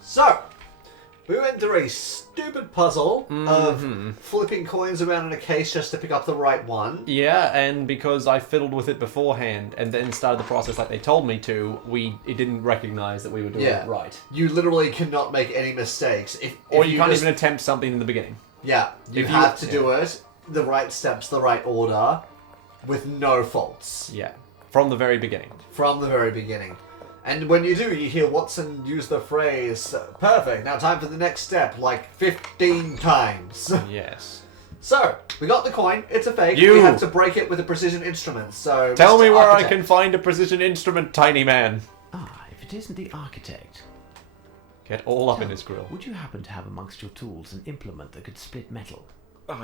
So, we went through a stupid puzzle of flipping coins around in a case just to pick up the right one. Yeah, and because I fiddled with it beforehand and then started the process like they told me to, it didn't recognize that we were doing it right. You literally cannot make any mistakes. Or you can't even attempt something in the beginning. Yeah, you have to do it, the right steps, the right order, with no faults. Yeah, from the very beginning. From the very beginning. And when you do, you hear Watson use the phrase, perfect, now time for the next step, like 15 times. Yes. So, we got the coin, it's a fake, we have to break it with a precision instrument, so... Tell Mr. me where Architect. I can find a precision instrument, tiny man. If it isn't the architect. Get all up in his grill. Would you happen to have amongst your tools an implement that could split metal?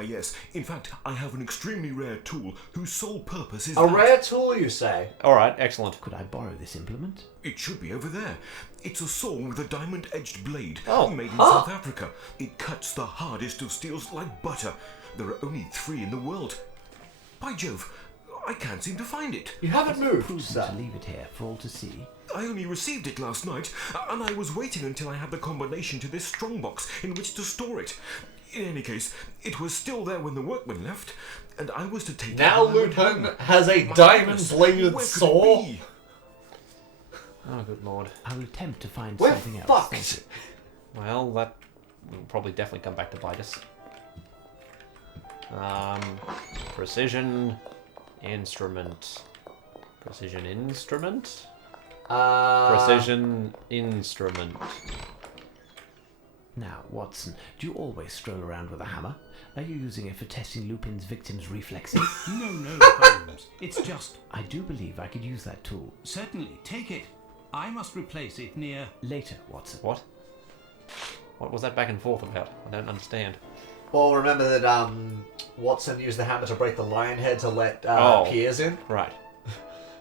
Yes. In fact, I have an extremely rare tool whose sole purpose is A rare tool, you say? Alright, excellent. Could I borrow this implement? It should be over there. It's a saw with a diamond-edged blade, made in South Africa. It cuts the hardest of steels like butter. There are only 3 in the world. By Jove, I can't seem to find it. You haven't moved, Prudent sir. to leave it here for all to see. I only received it last night, and I was waiting until I had the combination to this strongbox in which to store it. In any case, it was still there when the workmen left, and I was to take it. Now when I went Lupin home. has a My diamond-bladed goodness, where could saw. it be? Oh, good lord. I will attempt to find We're something else. fucked. Thank you. Well, that will probably definitely come back to bite us. Precision instrument. Precision instrument? Precision instrument. Now, Watson, do you always stroll around with a hammer? Are you using it for testing Lupin's victims' reflexes? No, Holmes. It's just... I do believe I could use that tool. Certainly, take it. I must replace it near... Later, Watson. What? What was that back and forth about? I don't understand. Well, remember that Watson used the hammer to break the lion head to let Piers in? Right.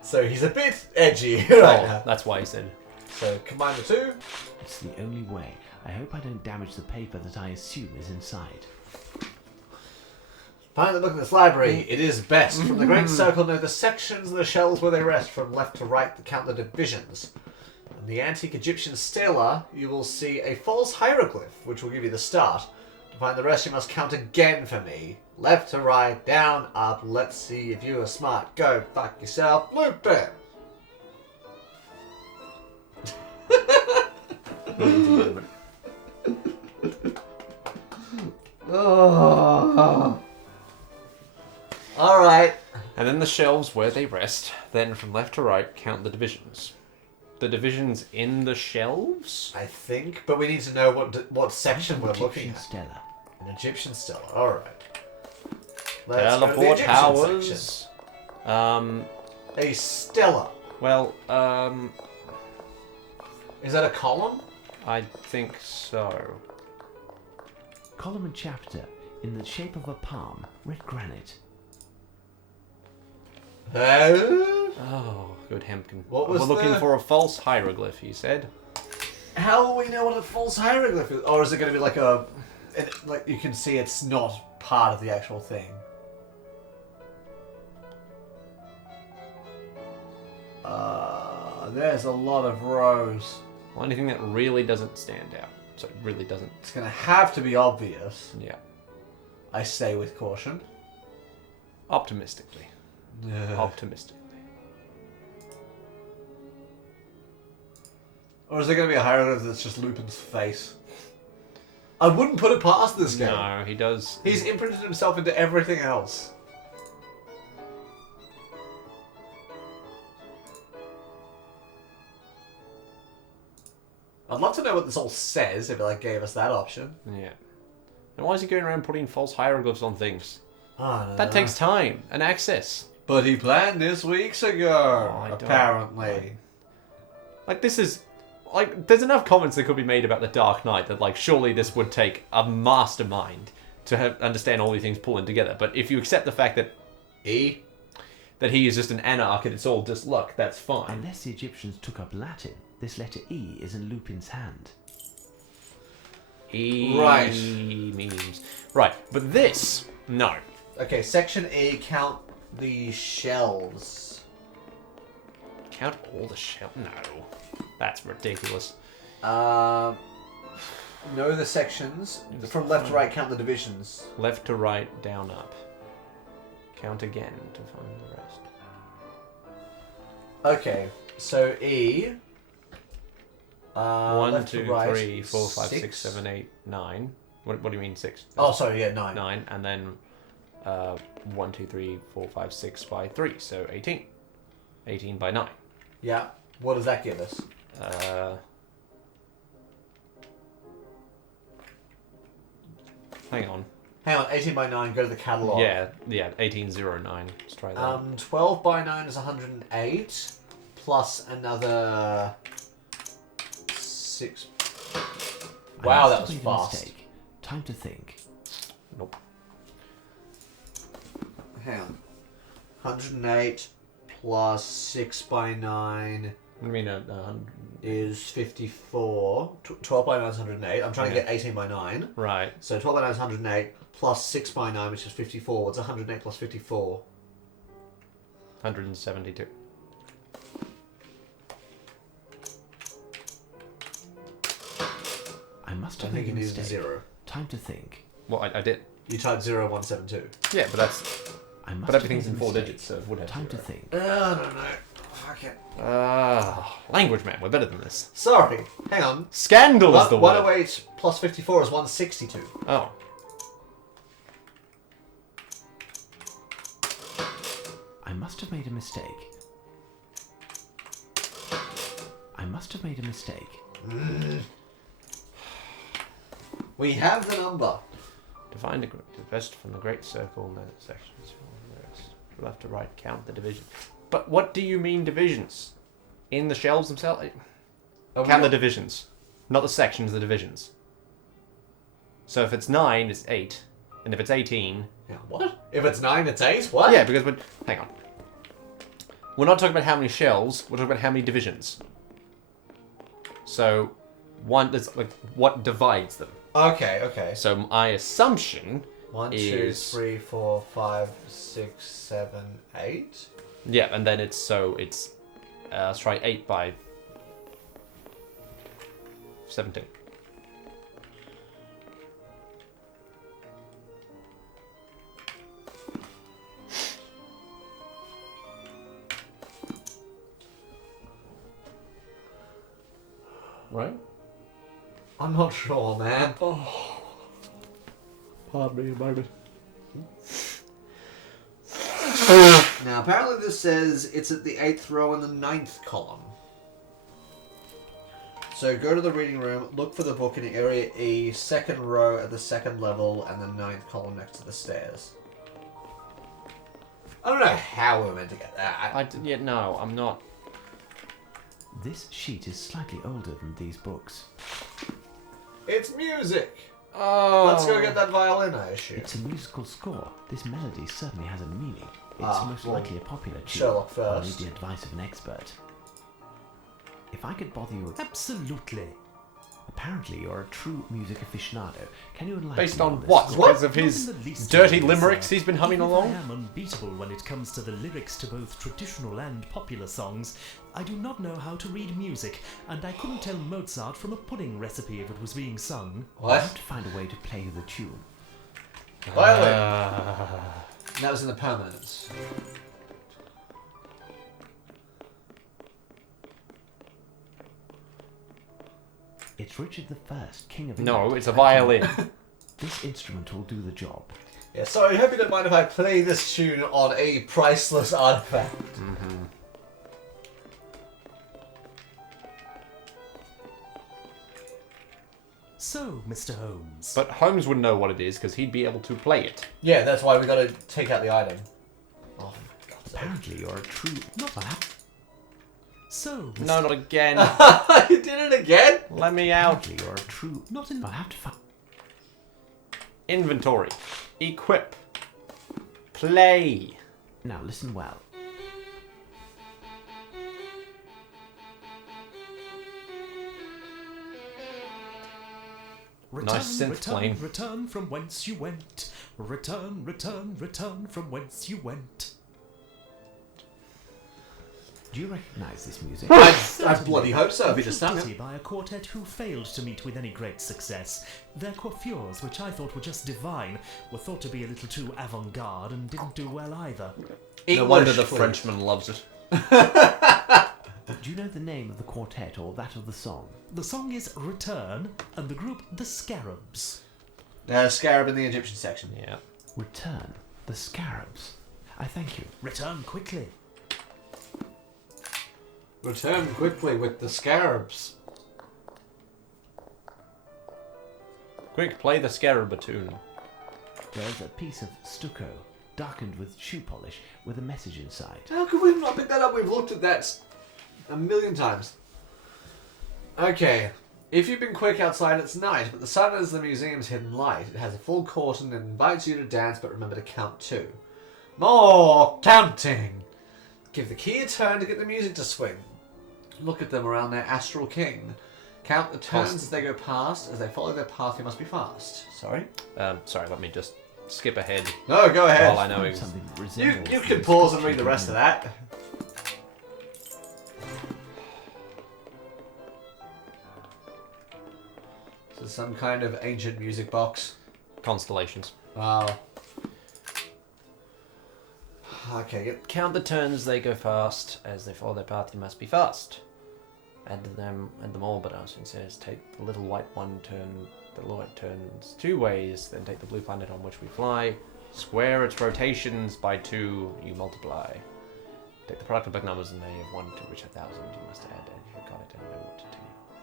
So he's a bit edgy right now. That's why he said. So combine the two. It's the only way. I hope I don't damage the paper that I assume is inside. Finally, look at this library. It is best. From the Great Circle, know the sections of the shelves where they rest. From left to right, count the divisions. In the antique Egyptian stela, you will see a false hieroglyph, which will give you the start. To find the rest, you must count again for me. Left to right, down, up. Let's see if you are smart. Go fuck yourself, Lupin. Oh. All right. And then the shelves where they rest. Then from left to right, count the divisions. The divisions in the shelves? I think, but we need to know what section we're looking Egyptian at. stela. An Egyptian stela. All right. Let's go to the Teleport Egyptian section. towers. A stela. Well, Is that a column? I think so. Column and chapter in the shape of a palm, red granite. Oh, good hempkin. What was We're looking the- for a false hieroglyph, he said. How will we know what a false hieroglyph is? Or is it going to be like like you can see it's not part of the actual thing? There's a lot of rows. Well, anything that really doesn't stand out. So it really doesn't... It's going to have to be obvious. Yeah. I say with caution. Optimistically. Optimistically. Or is there going to be a hieroglyph that's just Lupin's face? I wouldn't put it past this guy. No, he does... He's imprinted himself into everything else. I'd love to know what this all says if it gave us that option. Yeah. And why is he going around putting false hieroglyphs on things? I don't That know. takes time and access. But he planned this weeks ago, I don't- apparently. Like, this is... Like, there's enough comments that could be made about The Dark Knight that, like, surely this would take a mastermind to understand all these things pulling together. But if you accept the fact that that he is just an anarch and it's all just luck, that's fine. Unless the Egyptians took up Latin, this letter E is in Lupin's hand. E Right. means... Right, but this... No. Okay, section E, count the shelves. Count all the shells? No. That's ridiculous. Know the sections. From left to right, count the divisions. Left to right, down, up. Count again to find the rest. Okay, so E. 1, left to 2, right, 3, 4, 5, 6, 6. 7, 8, 9. What do you mean 6? Oh, sorry, yeah, 9. 9, and then 1, 2, 3, 4, 5, 6 by 3, so 18. 18 by 9. Yeah. What does that give us? Hang on. Hang on, 18 by 9, go to the catalogue. Yeah, 1809. Let's try that. 12 by 9 is 108, plus another 6. Wow, that was fast. Mistake. Time to think. Nope. Hang on. 108 plus 6 by 9 I mean, 100. is 54. 12 by 9 is 108. I'm trying to get 18 by 9. Right. So 12 by 9 is 108, plus 6 by 9, which is 54. What's 108 plus 54? 172. I must I have think made you a needed a mistake. 0. Time to think. Well, I did. You typed 0172. Yeah, but that's. I must But have everything's made a in 4 mistake. digits, so it would have Time to 0. think. I don't know. Fuck it. Language man, we're better than this. Sorry. Hang on. Scandal is the word. 108 plus 54 is 162. Oh. I must have made a mistake. I must have made a mistake. We have the number. Define the best from the great circle and the sections. Left to right, count the division. But what do you mean divisions? In the shelves themselves? Count the divisions. Not the sections, the divisions. So if it's 9, it's 8. And if it's 18... Yeah, what? If it's 9, it's 8? What? Yeah, because we're... Hang on. We're not talking about how many shelves, we're talking about how many divisions. So, there's like what divides them. Okay. So my assumption 1, 2, is... 3, 4, 5, 6, 7, 8. Yeah, and then it's... let's try 8 by 17. Right? I'm not sure, man. Oh. Pardon me a moment. Now, apparently this says it's at the 8th row in the 9th column. So go to the reading room, look for the book in area E, 2nd row at the 2nd level, and the 9th column next to the stairs. I don't know how we're meant to get that. No, I'm not. This sheet is slightly older than these books. It's music! Oh. Let's go get that violin, I assume. It's a musical score. This melody certainly has a meaning. It's most well, likely a popular tune. Sherlock I'll need first. the advice of an expert. If I could bother you... Absolutely. Apparently you're a true music aficionado. Can you enlighten Based me on this? what? What? Because of Not his in the least dirty curious, limericks sir. he's been humming Even along? if I am unbeatable when it comes to the lyrics to both traditional and popular songs, I do not know how to read music, and I couldn't tell Mozart from a pudding recipe if it was being sung. I What? have to find a way to play the tune. Violin! That was in the permanence. It's Richard I, King of England. No, it's a violin. This instrument will do the job. Yeah, sorry, I hope you don't mind if I play this tune on a priceless artifact. So, Mr. Holmes. But Holmes would know what it is because he'd be able to play it. Yeah, that's why we gotta take out the item. Oh, for God's sake. Apparently you're a true... Not So, Mr. No, not again. You did it again? Let me out. Apparently you're a true... Not in... I'll have to find... Inventory. Equip. Play. Now listen well. Nice synth playing. Return from whence you went. Return from whence you went. Do you recognise this music? I bloody hope so. If you just Pity by a quartet who failed to meet with any great success. Their coiffures, which I thought were just divine, were thought to be a little too avant-garde and didn't do well either. No wonder the Frenchman loves it. Do you know the name of the quartet or that of the song? The song is Return, and the group The Scarabs. Scarab in the Egyptian section. Yeah. Return, the Scarabs. I thank you. Return quickly. Return quickly with the Scarabs. Quick, play the Scarab tune. There's a piece of stucco, darkened with shoe polish, with a message inside. How could we not pick that up? We've looked at that a million times. Okay. If you've been quick outside, it's nice, but the sun is the museum's hidden light. It has a full curtain and invites you to dance, but remember to count too. More counting! Give the key a turn to get the music to swing. Look at them around their astral king. Count the turns as they go past. As they follow their path, you must be fast. Sorry? Sorry, let me just skip ahead. No, go ahead. All I know is... Something You resembles can this pause and read the rest of that. This is some kind of ancient music box. Constellations. Wow. Okay, yep. Count the turns, they go fast. As they follow their path, you must be fast. Add them all, but also says take the little white one, turn the little white turns 2 ways, then take the blue planet on which we fly. Square its rotations by 2, you multiply. Take the product of big numbers and they have 1 to which 1,000 you must add, and if you got it and know what to do,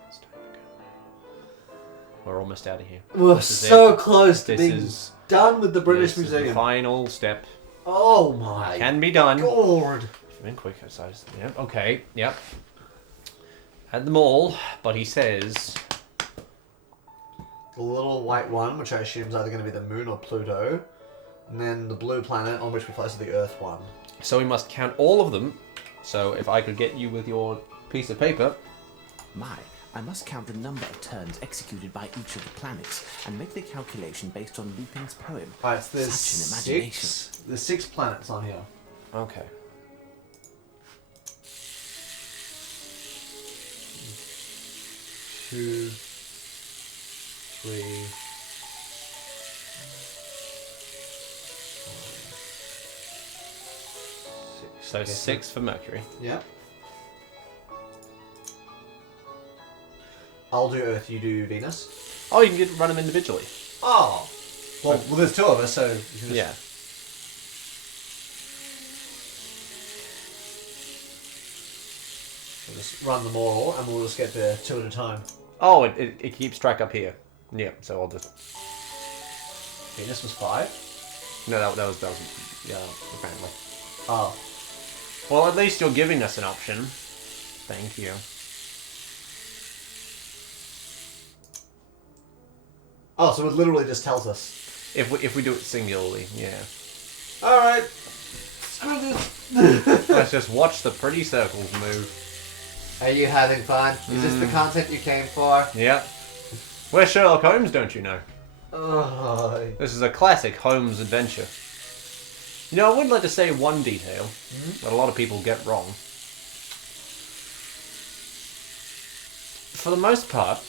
it's time to go. We're almost out of here. We're so close to This being is- done with the British This is the Museum. final step. Oh my Can be done. god. If you've been quick outside. Yep, okay, yep. Add them all, but he says... The little white one, which I assume is either going to be the moon or Pluto. And then the blue planet on which we fly to the Earth one. So we must count all of them. So if I could get you with your piece of paper... My, I must count the number of turns executed by each of the planets and make the calculation based on Lupin's poem. Alright, so there's Such an imagination. there's 6 planets on here. Okay. Two, 3, 5, 6. So 6 for Mercury. Yep. I'll do Earth, you do Venus. Oh, you can run them individually. Oh! Well, there's 2 of us, so you can just... Yeah. We'll just run them all, and we'll just get there 2 at a time. Oh, it keeps track up here. Yeah, so I'll just... Venus was 5? No, that was yeah, apparently. Oh. Well, at least you're giving us an option. Thank you. Oh, so it literally just tells us. If we do it singularly, yeah. Alright. Screw this. Let's just watch the pretty circles move. Are you having fun? Is this the content you came for? Yeah. We're Sherlock Holmes, don't you know? Oh. This is a classic Holmes adventure. You know, I would like to say one detail that a lot of people get wrong. For the most part,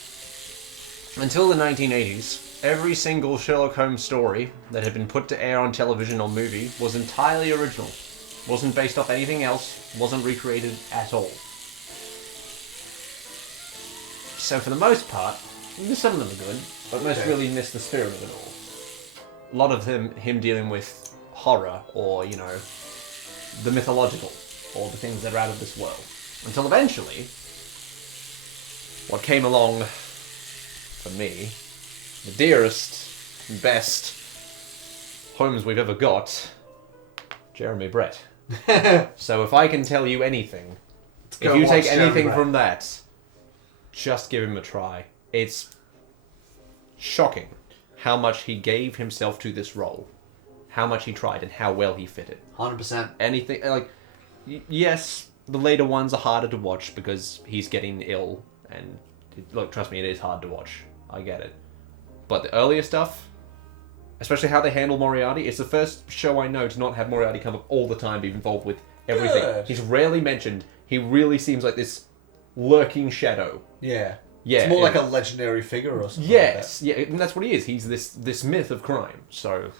until the 1980s, every single Sherlock Holmes story that had been put to air on television or movie was entirely original. Wasn't based off anything else, wasn't recreated at all. So for the most part, some of them are good, but most really miss the spirit of it all. A lot of him dealing with horror, or, you know, the mythological, or the things that are out of this world. Until eventually, what came along, for me, the dearest and best Holmes we've ever got, Jeremy Brett. So if I can tell you anything, if you take anything from that, just give him a try. It's shocking how much he gave himself to this role, how much he tried, and how well he fit it. 100%. Anything, like, yes, the later ones are harder to watch because he's getting ill, and look, trust me, it is hard to watch. I get it. But the earlier stuff, especially how they handle Moriarty, it's the first show I know to not have Moriarty come up all the time, be involved with everything. Good. He's rarely mentioned. He really seems like this lurking shadow. Yeah. Yeah, It's more like a legendary figure or something. Yes, yeah, and that's what he is. He's this myth of crime. So,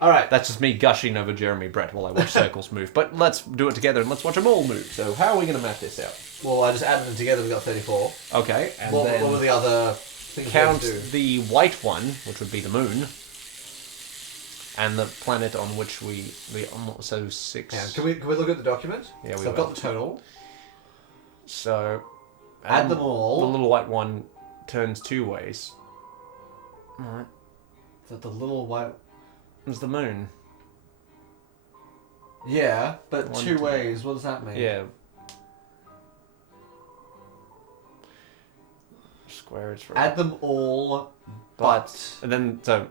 all right, that's just me gushing over Jeremy Brett while I watch circles move. But let's do it together and let's watch them all move. So, how are we going to map this out? Well, I just added them together. We got 34. Okay, and What then were the other things? count we had to do? the white one, which would be the moon, and the planet on which we so 6. Yeah, can we look at the document? Yeah, we so I've will. got the total. So Add them all. The little white one turns 2 ways. Alright. The little white. It's the moon. Yeah, but 1, 2 2. ways. What does that mean? Yeah. Square it's Add them all, but and then so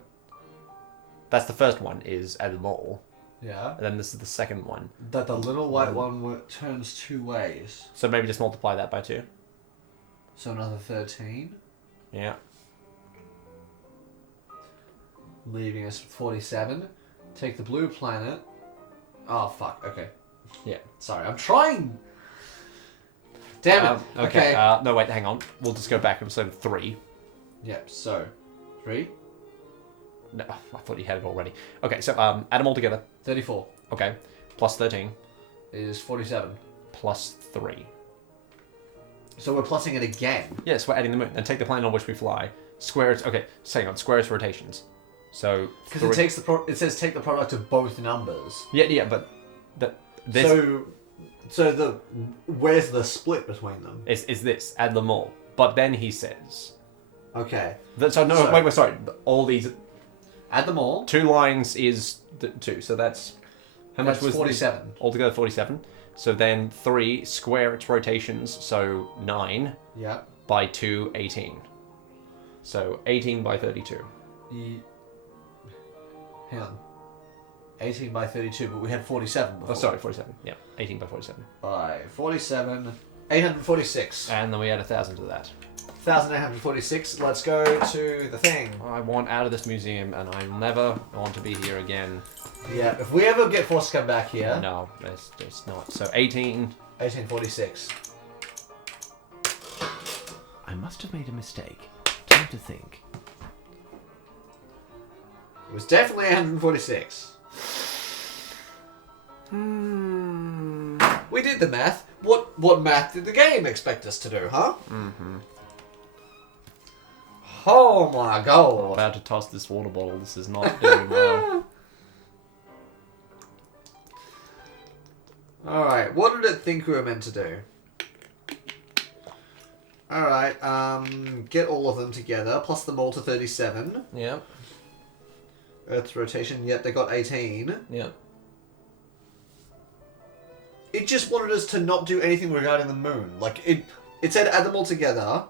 that's the first one is add them all. yeah, And then this is the second one. that the little white one turns 2 ways. So maybe just multiply that by 2. So another 13, Yeah. leaving us with 47. Take the blue planet. Oh fuck. Okay. Yeah. Sorry, I'm trying. Damn it. Okay. No, wait, hang on. We'll just go back and say 3. Yep. So, 3, No, I thought you had it already. Okay, so add them all together. 34 Okay. Plus 13. is 47. Plus 3. So we're plussing it again. Yes, we're adding the moon. And take the planet on which we fly. Square its... Okay, hang on. Square its rotations. So... Because it takes it says take the product of both numbers. Yeah, but... This So the where's the split between them? is this. Add them all. But then he says... Okay. Wait, sorry. All these... Add them all. 2 lines is 2, so that's... How much That's was 47. Altogether 47. So then 3, square its rotations, so 9, Yeah. by 2, 18. So 18 by 32. Hang on. 18 by 32, but we had 47 before. Oh, sorry, 47. Yeah, 18 by 47. By 47, 846. And then we add 1,000 to that. 1,846. Let's go to the thing. I want out of this museum, and I never want to be here again. Yeah, if we ever get forced to come back here. No, it's not. So 18. 1846. I must have made a mistake. Time to think. It was definitely 146. We did the math. What math did the game expect us to do, huh? Mm-hmm. Oh my I'm god. about to toss this water bottle. This is not doing well. Alright, what did it think we were meant to do? Alright, get all of them together, plus them all to 37. Yeah. Earth's rotation, yep, they got 18. Yeah. It just wanted us to not do anything regarding the moon. Like, it said add them all together.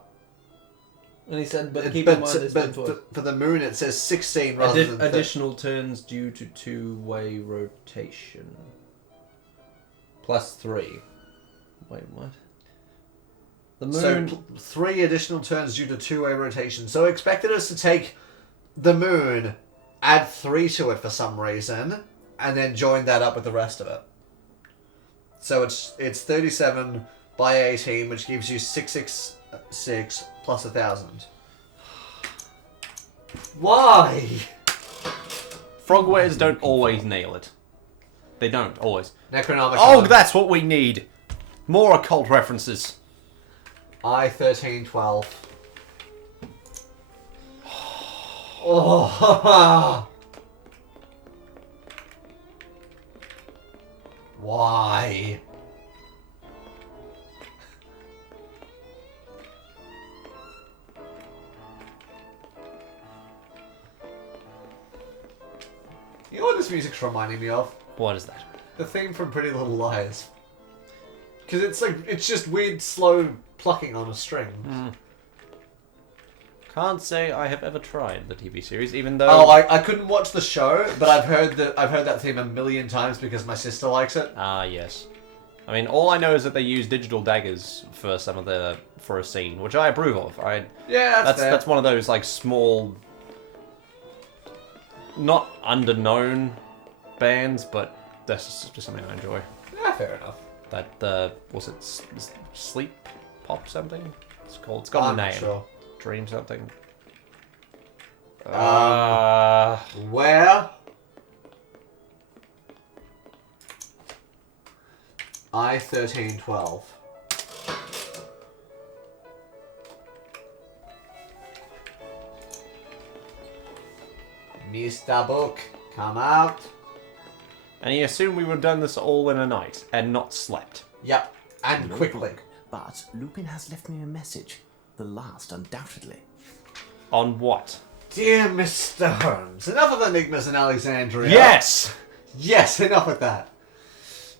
And he said, but But, keep in mind this but for the moon it says 16 rather than... additional turns due to 2-way rotation. Plus 3. Wait, what? The moon... So 3 additional turns due to 2-way rotation. So it expected us to take the moon, add 3 to it for some reason, and then join that up with the rest of it. So it's 37 by 18, which gives you 666 plus 1,000. Why? Frogwares don't always nail it. They don't, always. Necronomicon. Oh, that's what we need! More occult references. I-1312. Oh. Why? You know what this music's reminding me of? What is that? The theme from Pretty Little Liars. Because it's just weird, slow plucking on a string. Can't say I have ever tried the TV series, even though... Oh, I couldn't watch the show, but I've heard that theme a million times because my sister likes it. Ah, yes. I mean, all I know is that they use digital daggers for for a scene, which I approve of. Yeah, that's fair. That's one of those like small, not underknown bands, but that's just something I enjoy. Yeah, fair enough. Was it Sleep Pop something? It's called. It's got a I'm name. sure. Dream something. Where? I-1312. Mr. Book, come out. And you assume we would have done this all in a night and not slept. Yep, and No quickly. book, but Lupin has left me a message. The last, undoubtedly. On what? Dear Mr. Holmes, enough of enigmas in Alexandria. Yes! Yes, enough with that.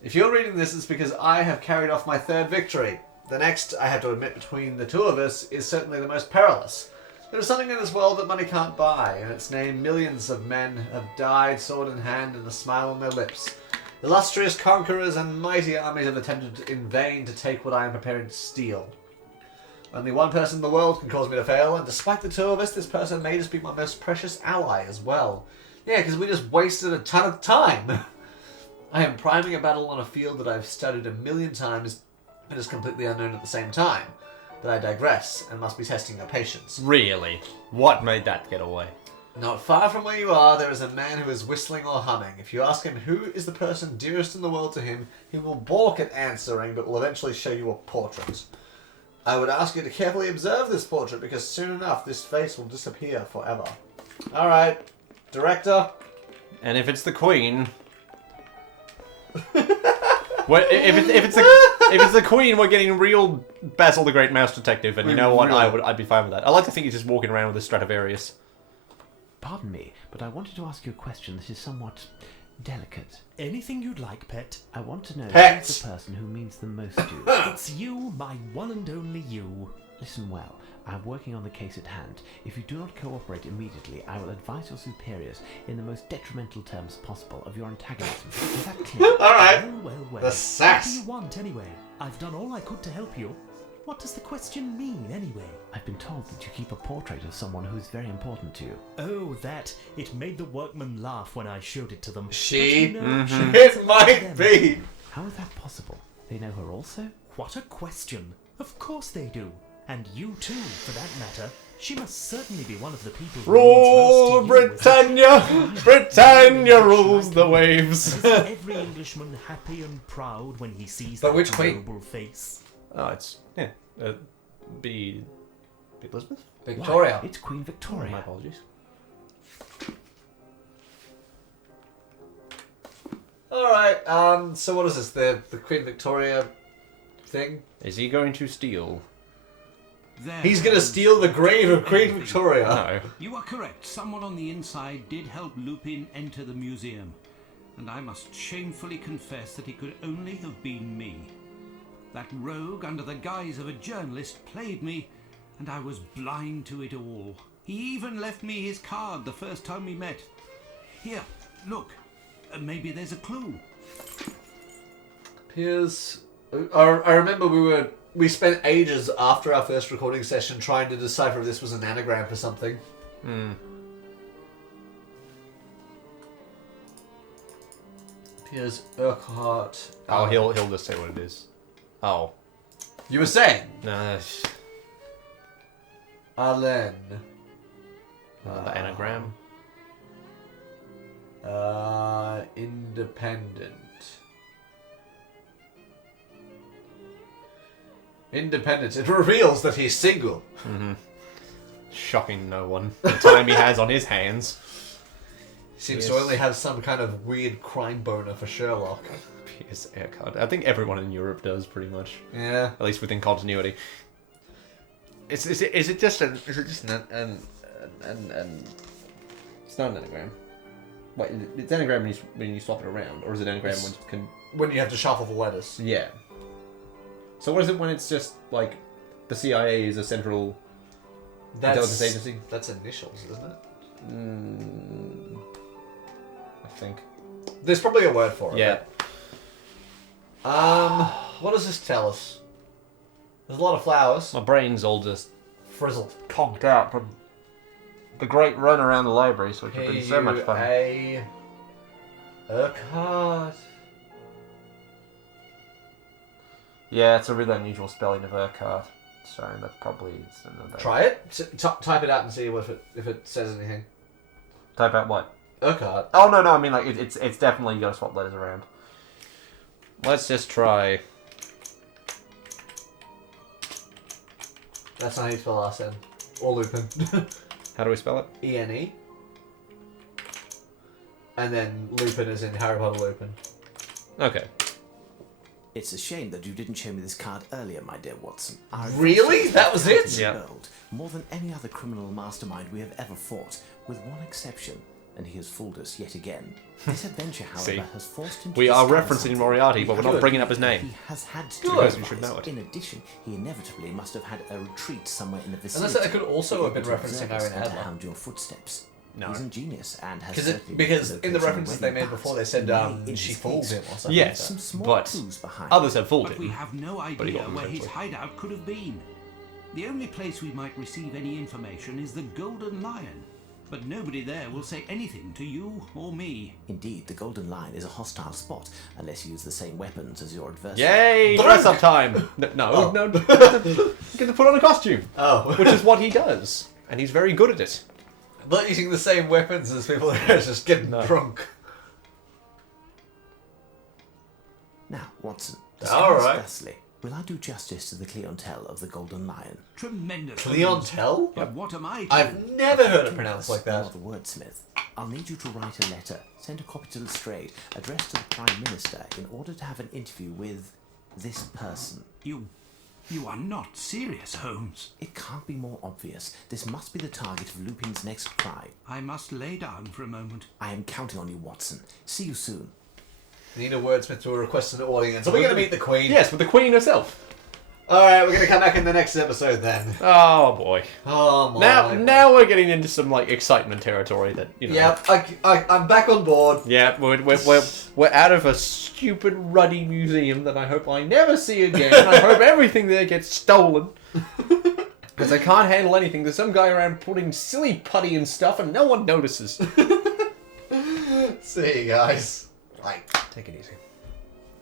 If you're reading this, it's because I have carried off my third victory. The next, I have to admit, between the two of us, is certainly the most perilous. There is something in this world that money can't buy. In its name, millions of men have died, sword in hand, and a smile on their lips. Illustrious conquerors and mighty armies have attempted in vain to take what I am preparing to steal. Only one person in the world can cause me to fail, and despite the two of us, this person may just be my most precious ally as well. Yeah, because we just wasted a ton of time. I am priming a battle on a field that I've studied a million times and is completely unknown at the same time. But I digress, and must be testing your patience. Really? What made that get away? Not far from where you are, there is a man who is whistling or humming. If you ask him who is the person dearest in the world to him, he will balk at answering, but will eventually show you a portrait. I would ask you to carefully observe this portrait, because soon enough this face will disappear forever. Alright, director. And if it's the Queen... Well, if it's the Queen, we're getting real Basil the Great Mouse Detective, and you know what? I'd be fine with that. I like to think he's just walking around with a Stradivarius. Pardon me, but I wanted to ask you a question that is somewhat delicate. Anything you'd like, Pet. I want to know Pet. who's the person who means the most to you. It's you, my one and only you. Listen well. I am working on the case at hand. If you do not cooperate immediately, I will advise your superiors in the most detrimental terms possible of your antagonism. Is that clear? Alright. Well. The What sass. do you want, anyway? I've done all I could to help you. What does the question mean, anyway? I've been told that you keep a portrait of someone who is very important to you. Oh, that. It made the workmen laugh when I showed it to them. She? But you know, she It doesn't might them. be. How is that possible? They know her also? What a question. Of course they do. And you too, for that matter. She must certainly be one of the people who Rule means most to you, Britannia! Britannia rules the waves! Is every Englishman happy and proud when he sees But that which queen? noble face? Oh, it's... Yeah. Be Elizabeth? Victoria. Why, it's Queen Victoria. My apologies. Alright, so what is this? The Queen Victoria thing? Is he going to steal? There. He's gonna steal the grave of Queen Victoria. No. You are correct. Someone on the inside did help Lupin enter the museum. And I must shamefully confess that it could only have been me. That rogue, under the guise of a journalist, played me, and I was blind to it all. He even left me his card the first time we met. Here, look. Maybe there's a clue. Piers, I remember we spent ages after our first recording session trying to decipher if this was an anagram for something. Piers Urquhart. Oh, he'll just say what it is. Oh. You were saying? No. Allen. The anagram. Independent. Independent. It reveals that he's single. Shocking no one. The time he has on his hands. Seems to only have some kind of weird crime boner for Sherlock. Piers Urquhart. I think everyone in Europe does, pretty much. Yeah. At least within continuity. Is it just an it's not an anagram. Wait, it's anagram when you swap it around, or is it anagram when you can? When you have to shuffle the letters. Yeah. So what is it when it's just like the CIA is a central intelligence agency? That's initials, isn't it? I think. There's probably a word for it. Yeah. What does this tell us? There's a lot of flowers. My brain's all just Frizzled. conked out from the great run around the library, so it could be so much fun. A Urquhart. Yeah, it's a really unusual spelling of Urquhart. So that probably is another... Try it. Type it out and see if it says anything. Type out what? Urquhart. Oh, no, I mean, like, it's definitely, you gotta swap letters around. Let's just try... That's not how you spell Arsene. Or Lupin. How do we spell it? E-N-E. And then Lupin is in Harry Potter Lupin. Okay. It's a shame that you didn't show me this card earlier, my dear Watson. Really? That was it? Yeah. More than any other criminal mastermind we have ever fought, with one exception, and he has fooled us yet again. This adventure, however, has forced him to we are discover referencing something. Moriarty, but we're not bringing up his name. He has had to Because we should know it. In addition, he inevitably must have had a retreat somewhere in the vicinity. Unless it could also have been able to referencing observe us Irene and to Adler. hound your footsteps. No. He's ingenious and has certainly Because in the located references they wedding made before, they bands. said In she his fooled case, him or something. Yes, some small but clues behind. others have fooled But we him. have no But he idea got them where his eventually. hideout could have been. The only place we might receive any information is the Golden Lion. But nobody there will say anything to you or me. Indeed, the Golden Line is a hostile spot, unless you use the same weapons as your adversary. Yay! Dress up time! No, you get to put on a costume. Oh. Which is what he does. And he's very good at it. Not using the same weapons as people that are just getting drunk. Now, Watson, All discuss right. thusly. Will I do justice to the clientele of the Golden Lion? Tremendous. Clientele? But what am I to I've do? never heard it pronounced like You're that. the wordsmith. I'll need you to write a letter, send a copy to Lestrade, addressed to the Prime Minister, in order to have an interview with this person. You are not serious, Holmes. It can't be more obvious. This must be the target of Lupin's next crime. I must lay down for a moment. I am counting on you, Watson. See you soon. We need a wordsmith to request an audience. Are we going to meet the Queen? Yes, with the Queen herself. Alright, we're going to come back in the next episode then. Oh boy. Oh my. Now we're getting into some like excitement territory that you know. Yep, I'm back on board. Yeah, we're out of a stupid ruddy museum that I hope I never see again. I hope everything there gets stolen. Because I can't handle anything. There's some guy around putting silly putty and stuff and no one notices. See you guys. Right. Take it easy.